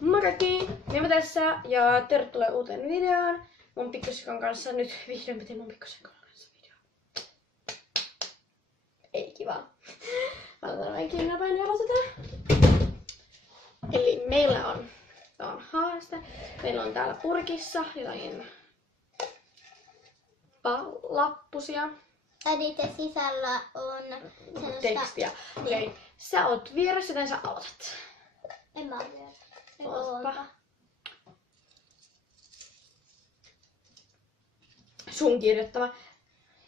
Moikki! Minä tässä ja tervetuloa uuteen videoon mun pikkusikan kanssa. Nyt vihdoin mä teen mun pikkusikan kanssa video. Ei kivaa. Mä otan oikein napain ja aloitetaan. Eli meillä on haaste. Meillä on täällä purkissa jotain lappusia. Ja niiden sisällä on sellaista... Tekstiä. Okei. Sä oot vieras, joten sä aloitat. En mä ole vieras. Ootpa. Sun kirjoittama.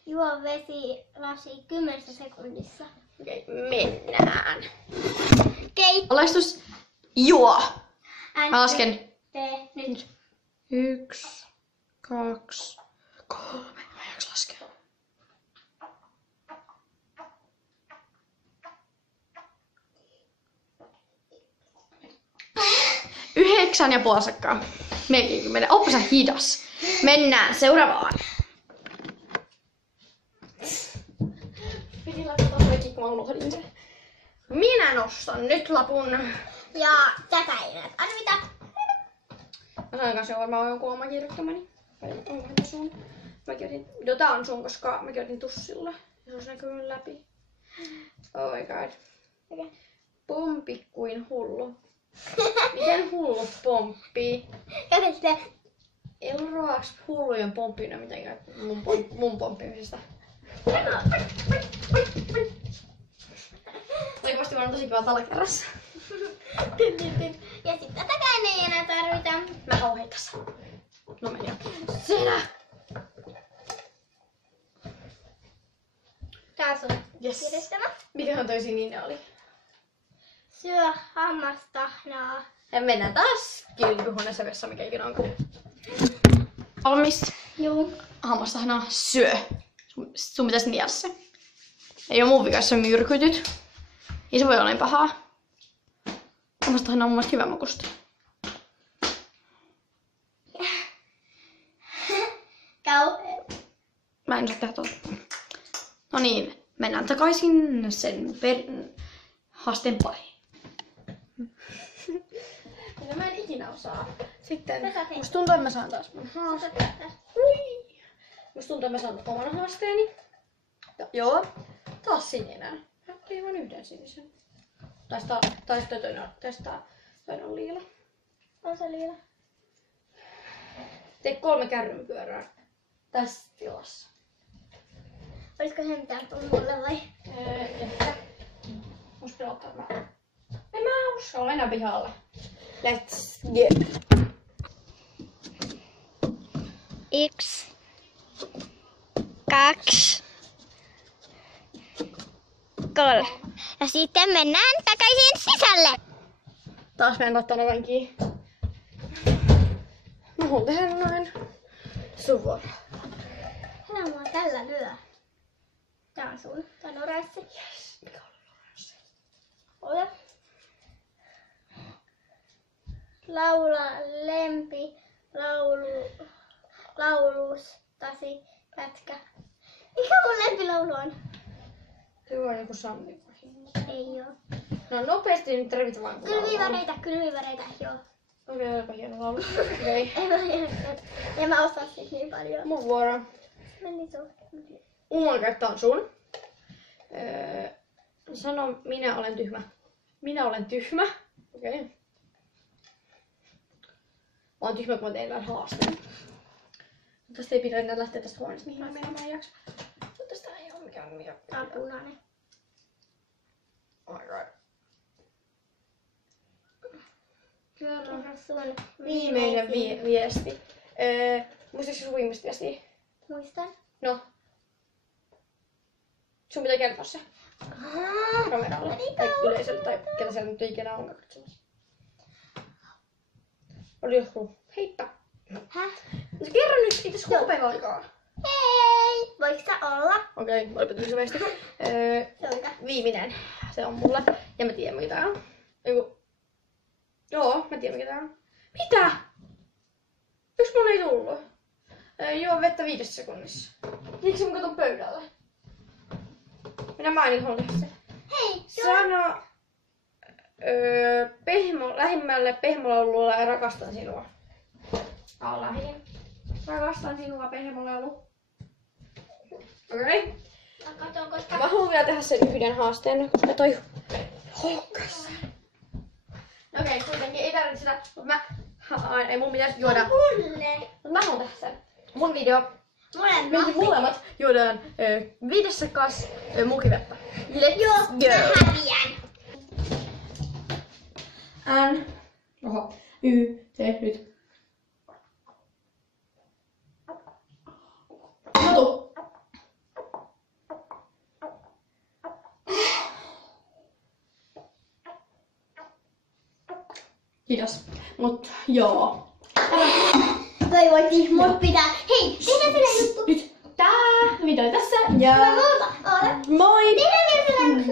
Juo vesi lasi 10 sekunnissa. Okei, mennään. Valaistus. Juo. Mä lasken. Tee nyt. 1, 2, 3. Mä jaksa laskea. 9,5 sekkaa. Melkein 10. Oppa sä hidas. Mennään seuraavaan. Piti laittaa kaikki, kun mä unohdin sen. Minä nostan nyt lapun. Ja tätä ei näet arvita. Mä sain kanssa varmaan joku oma kirjoittamani. Vai onko tämä sun? Mä kirjoitin, tää on sun, koska mä kirjoitin tussilla. Ja se näkyy läpi. Oh my god. Okay. Pompi kuin hullu. Miten hullu pomppii? Kato sitä. Eroaks hullujen pomppina mitenkään mun pomppimisesta? Oikeasti mä oon tosi kiva talakerrassa. Ja sit tätäkään ei enää tarvita. Mä kauhean tässä. No meni jo. Sinä! Tää on sun Yes. kirjoittama. Mikähän toi sininen oli? Syö hammastahnaa. Ja mennään taas kylpyhuoneessa vessa, mikä ikinä onkaan. Valmis. Juu. Hammastahnaa syö. Sun pitäis niellä se. Ei oo mun vika, jos on myrkytyt. Ei se voi olla niin pahaa. Hammastahnaa on mun mielestä hyvä makusta. Mä en osaa tehdä tuolta. No niin, mennään takaisin sen haasteen pariin. Mitä mä en ikinä osaa. Sitten musta tuntuu, että mä saan taas mun haasteen. Musta tuntuu, että mä saan oman haasteeni. Joo, taas sininen. Mä tein vain yhden sinisen. Tai toinen on liila. On se liila. Tee 3 kärrynpyörää tässä tilassa. Olisiko se mitään mulle vai? Ehkä. Musta pitää ottaa mä. En mä uskalla mennä pihalle. Let's get. 1, 2, 3. Ja sitten mennään takaisin sisälle. Taas mä en ottanut oven kiinni. Mä haluan tehdä noin. Suora. Älä mua tällä lyö. Tää on sun. Tää on oranssi. Yes. Mikä on oranssi? Ole. Laula lempi laulustasi pätkä. Mikä mun lempilaulu on? Tuo on joku Sammi. Ei oo. No nopeasti nyt tarvitaan vaan Kylviväreitä, joo. Okei, olipa hieno laulu. Okei. En mä osaa sit niin paljon. Mun vuoro. Meni sun. Oh my god, tää on sun. Sano, minä olen tyhmä. Minä olen tyhmä. Okei. Okay. Mä oon tyhmä, kun mä tein vähän haasteen. Tästä ei pidä enää lähteä tästä huoneesta, mihin mä menen, mä en jaksa. Tästä ei oo mikään. Tää on punainen. Oh my god. Kerro sun Viimeinen viesti. Muistatko sun viimeistä viestiä? Muistan. No. Sun pitää kertoa se. Kameralle. Tai yleisölle, tai ketä siellä nyt ikinä onkaan katsomassa. Oli joku. Heippa. Häh? No kerro nyt, ei tässä huopeen aikaa. Hei! Voiko sä olla? Okei, olipa tylsä viesti. Se on hyvä. Viimeinen. Se on mulle. Ja mä tiedän mikä tää on. Joo, mä tiedän mikä tää on. Mitä? Yks mun ei tullut? Juo vettä 5 sekunnissa. Miksi mä katon pöydälle? Minä mä en haluan tehdä se. Hei! Sano... lähimmälle pehmolaululle ja rakastan sinua. Lähin. Rakastan sinua, pehmolaulu. Okei. Mä haluan vielä tehdä sen yhden haasteen, koska toi hokkas. Okei, kuitenkin ei tarvitse sitä, mutta ei mun pitäisi juoda. Mutta mä haluan tehdä sen. Mun video. Molemmat juodaan 5 sekas mukivettä. Let's go! Mä häviän. N. Oho. Y. T. Nyt. Jutu. Kiitos. Mut joo. Toi voitiin mut pitää. Hei, tehdään sellainen juttu. Nyt tää video tässä ja Oota. moi! Tehdään vielä sellainen